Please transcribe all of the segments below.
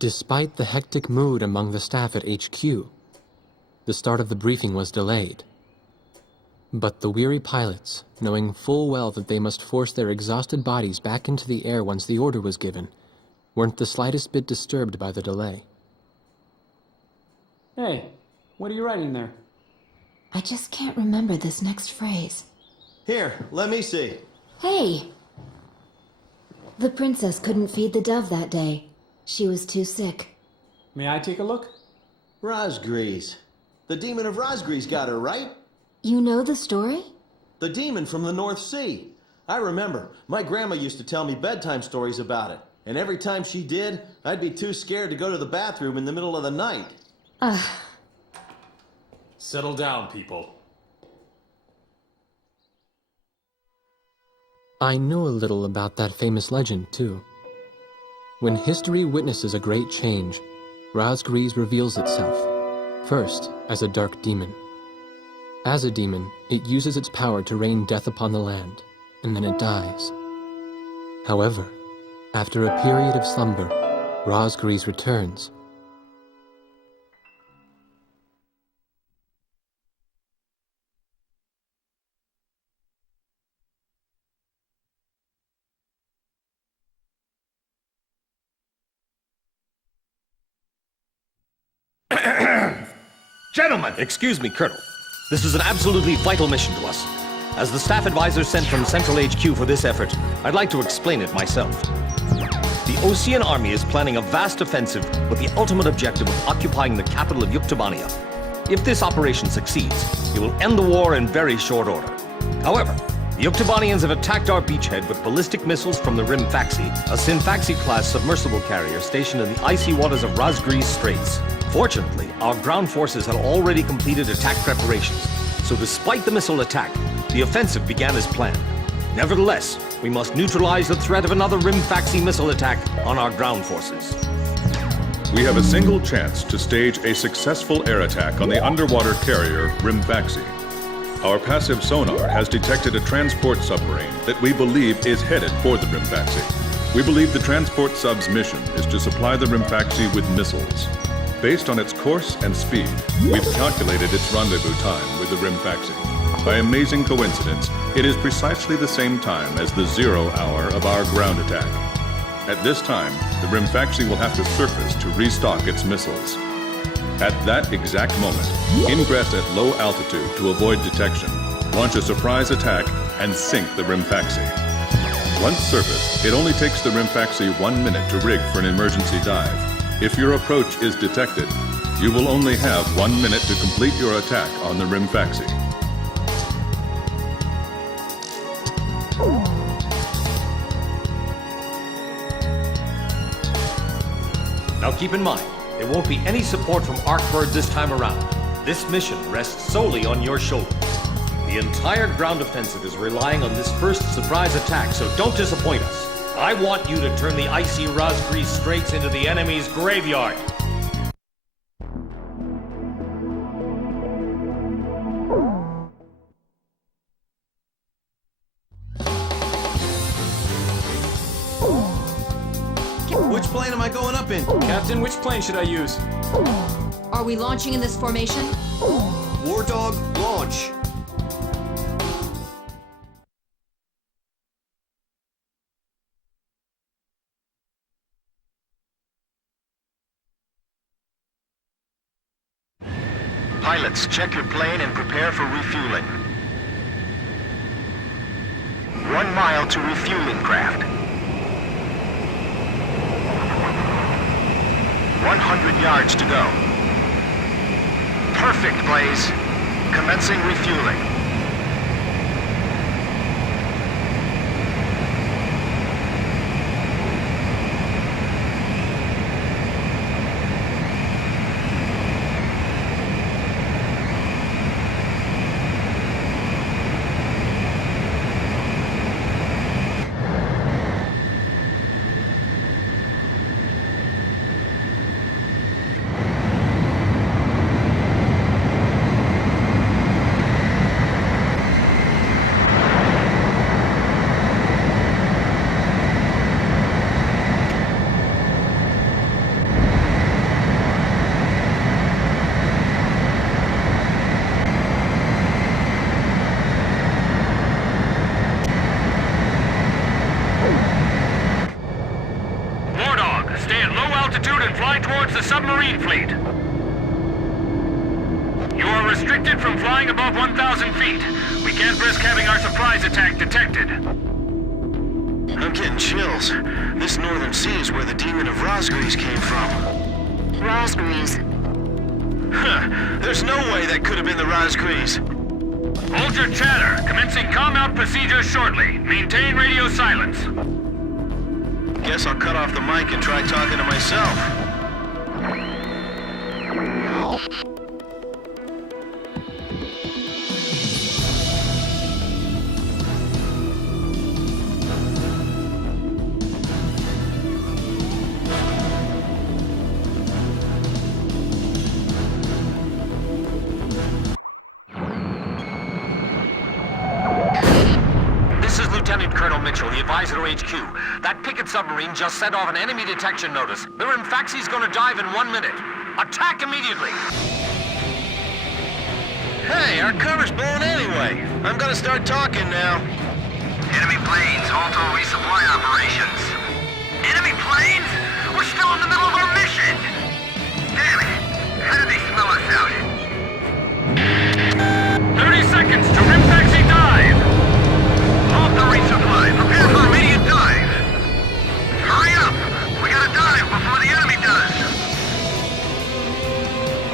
Despite the hectic mood among the staff at HQ, the start of the briefing was delayed. But the weary pilots, knowing full well that they must force their exhausted bodies back into the air once the order was given, weren't the slightest bit disturbed by the delay. Hey, what are you writing there? I just can't remember this next phrase. Here, let me see. Hey! The princess couldn't feed the dove that day. She was too sick. May I take a look? Rosgrees. The demon of Rosgrees got her, right? You know the story? The demon from the North Sea. I remember. My grandma used to tell me bedtime stories about it. And every time she did, I'd be too scared to go to the bathroom in the middle of the night. Settle down, people. I know a little about that famous legend, too. When history witnesses a great change, Rosgrees reveals itself, first as a dark demon. As a demon, it uses its power to rain death upon the land, and then it dies. However, after a period of slumber, Rosgrees returns. Gentlemen! Excuse me, Colonel. This is an absolutely vital mission to us. As the staff advisor sent from Central HQ for this effort, I'd like to explain it myself. The Ocean Army is planning a vast offensive with the ultimate objective of occupying the capital of Yuktobania. If this operation succeeds, it will end the war in very short order. However, the Yuktobanians have attacked our beachhead with ballistic missiles from the Rimfaxi, a Sinfaxi-class submersible carrier stationed in the icy waters of Rosgrees Straits. Fortunately, our ground forces had already completed attack preparations, so despite the missile attack, the offensive began as planned. Nevertheless, we must neutralize the threat of another Rimfaxi missile attack on our ground forces. We have a single chance to stage a successful air attack on the underwater carrier Rimfaxi. Our passive sonar has detected a transport submarine that we believe is headed for the Rimfaxi. We believe the transport sub's mission is to supply the Rimfaxi with missiles. Based on its course and speed, we've calculated its rendezvous time with the Rimfaxi. By amazing coincidence, it is precisely the same time as the 0 hour of our ground attack. At this time, the Rimfaxi will have to surface to restock its missiles. At that exact moment, ingress at low altitude to avoid detection, launch a surprise attack, and sink the Rimfaxi. Once surfaced, it only takes the Rimfaxi 1 minute to rig for an emergency dive. If your approach is detected, you will only have 1 minute to complete your attack on the Rimfaxi. Now keep in mind, there won't be any support from Arkbird this time around. This mission rests solely on your shoulders. The entire ground offensive is relying on this first surprise attack, so don't disappoint us. I want you to turn the icy Rosgrees Straits into the enemy's graveyard. Which plane am I going up in? Captain, which plane should I use? Are we launching in this formation? War Dog, launch. Pilots, check your plane and prepare for refueling. 1 mile to refueling craft. 100 yards to go. Perfect, Blaze. Commencing refueling. fly towards the submarine fleet. You are restricted from flying above 1,000 feet. We can't risk having our surprise attack detected. I'm getting chills. This northern sea is where the demon of Rosgrees came from. Rosgrees. Huh. There's no way that could have been the Rosgrees. Hold your chatter. Commencing comm-out procedures shortly. Maintain radio silence. Guess I'll cut off the mic and try talking to myself. Lieutenant Colonel Mitchell, the advisor to HQ. That picket submarine just sent off an enemy detection notice. The Rimfaxi's gonna dive in 1 minute. Attack immediately! Hey, our cover's blown anyway. I'm gonna start talking now. Enemy planes, halt all resupply operations. Enemy planes? We're still in the middle of our mission! Damn it! How did they smell us out? 30 seconds to Rimfaxi dive! Halt the resupply. Prepare for immediate dive. Hurry up! We gotta dive before the enemy does.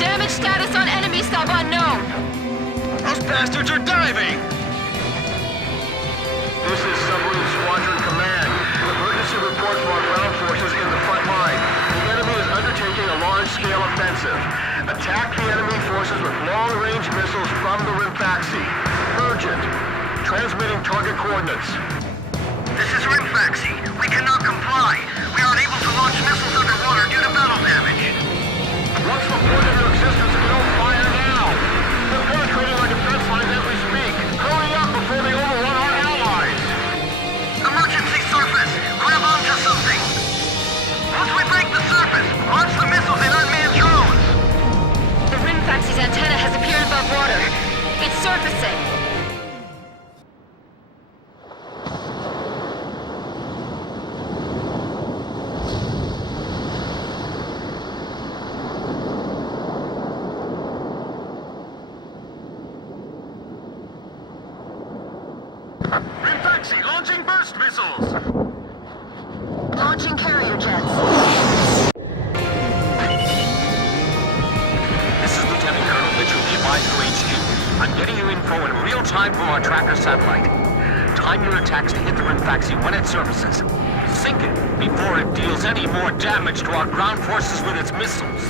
Damage status on enemy sub unknown. Those bastards are diving! This is Submarine Squadron Command. Emergency report from our ground forces in the front line. The enemy is undertaking a large-scale offensive. Attack the enemy forces with long-range missiles from the Rimfaxi. Urgent. Transmitting target coordinates. This is Rimfaxi. We cannot comply. We are unable to launch missiles underwater due to battle damage. What's the point of your existence if you don't fire now? They're penetrating our defense lines as we speak. Hurry up before they overrun our allies. Emergency surface. Grab onto something. Once we break the surface, launch the missiles in unmanned drones. The Rimfaxi's antenna has appeared above water. It's surfacing. Rimfaxi launching burst missiles. Launching carrier jets. This is Lieutenant Colonel Mitchell, the advisor to HQ. I'm getting you info in real time from our tracker satellite. Time your attacks to hit the Rimfaxi when it surfaces. Sink it before it deals any more damage to our ground forces with its missiles.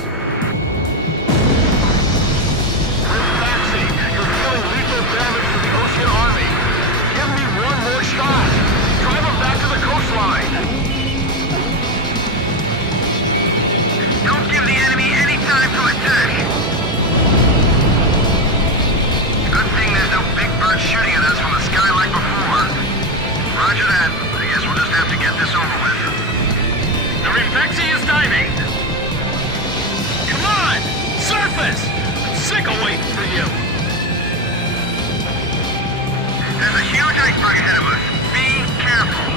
Rimfaxi, you're dealing lethal damage to the Ocean Army. Give me one more shot. Drive them back to the coastline. Don't give the enemy any time to attack. Good thing there's no big bird shooting at us from the sky like before. Roger that. I guess we'll just have to get this over with. The Rimfaxi is diving. Come on! Surface! I'm sick of waiting for you. There's a huge iceberg ahead of us. Be careful.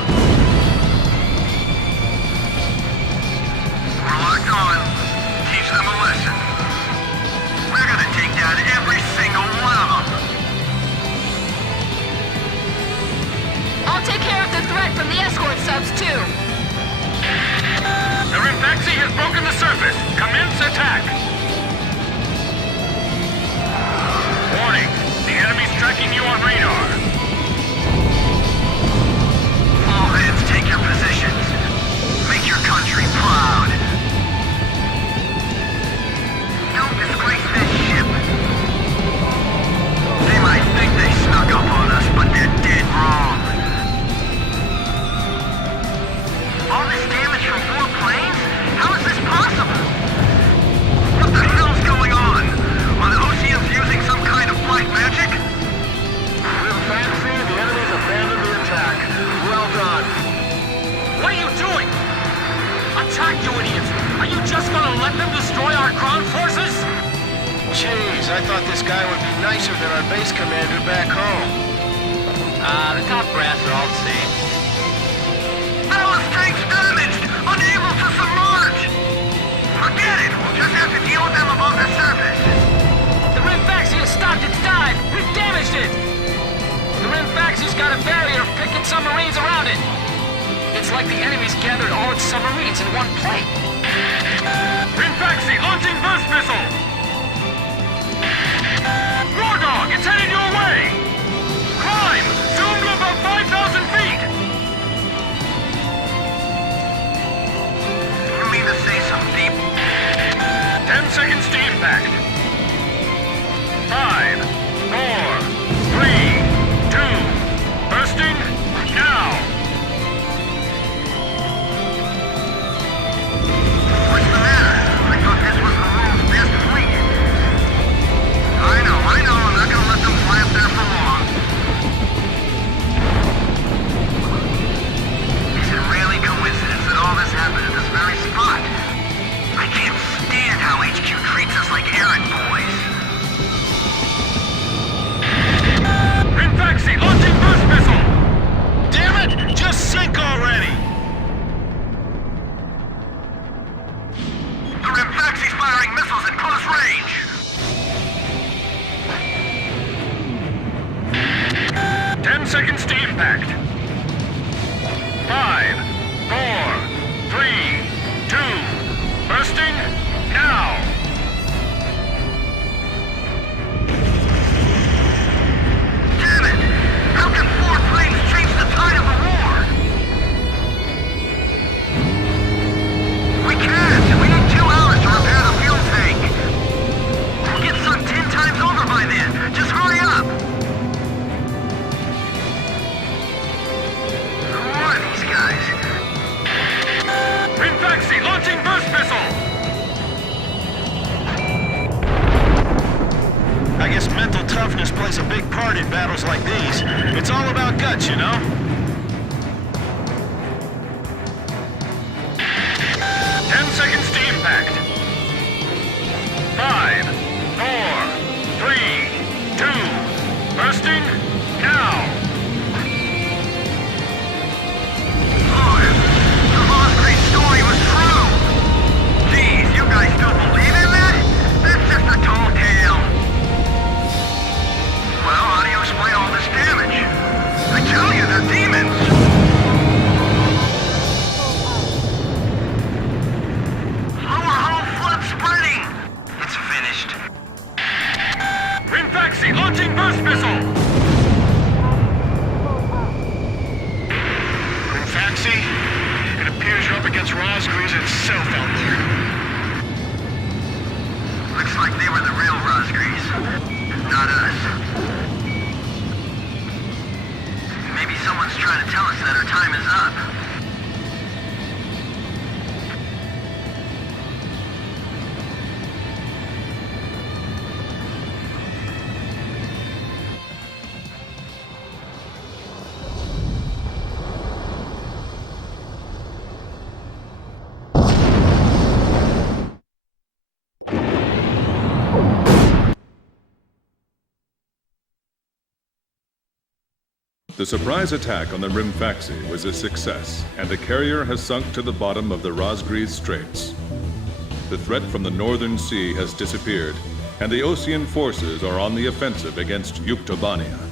We're locked on. Teach them a lesson. We're gonna take down every single one of them. I'll take care of the threat from the escort subs, too. The Rimfaxi has broken the surface. Commence attack. Warning. The enemy's tracking you on radar. All hands take your positions. Make your country proud. Don't disgrace this ship. They might think they snuck up on us, but they're dead wrong. All this damage from 4 planes? How is this possible? What the hell's going on? Are the Oceans using some kind of black magic? Rimfaxi, the enemy's abandoned the attack. Well done. What are you doing? Attack, you idiots! Are you just gonna let them destroy our ground forces? Jeez, I thought this guy would be nicer than our base commander back home. The top brass are all the same. Ballast tanks damaged! Unable to submerge! Forget it! We'll just have to deal with them above the surface. The Rimfaxi has stopped its dive! We've damaged it! The Rimfaxi's got a barrier of picket submarines around it! It's like the enemy's gathered all its submarines in one place. Rimfaxi launching burst missile! War Dog, it's headed your way! Climb! Zoom to about 5,000 feet! You mean to say some deep... 10 seconds to impact. 5, 4, 3, 2, bursting, now! What's the matter? I thought this was the world's best fleet. I know, I'm not gonna let them fly up there for long. Is it really coincidence that all this happened at this very spot? I can't stand how HQ treats us like errand boys. Rimfaxi launching burst missile! Damn it! Just sink already! The Rimfaxi's firing missiles at close range! 10 seconds to impact. 5, 4, 3, 2, bursting, now! Damn it! How can 4 planes change the tide of the war? We can't! We need 2 hours to repair the fuel tank! We'll get sunk 10 times over by then! Just hurry up! Who are these guys? Rimfaxi launching burst missile! I guess mental toughness plays a big part in battles like these. It's all about guts, you know? 10 seconds to impact. 5, 4, 3, 2, bursting, now! The Osprey's story was true! Geez, you guys don't believe in that? That's just a tall tale. Well, how do you explain all this damage? I tell you, they're demons! Lower hull flood spreading! It's finished. Rimfaxi launching burst missile! Rimfaxi? It appears you're up against Rosgreaves itself out there. Looks like they were the real Rosgreaves, not us. Maybe someone's trying to tell us that our time is up. The surprise attack on the Rimfaxi was a success, and the carrier has sunk to the bottom of the Rosgreaves Straits. The threat from the northern sea has disappeared, and the Ocean forces are on the offensive against Yuktobania.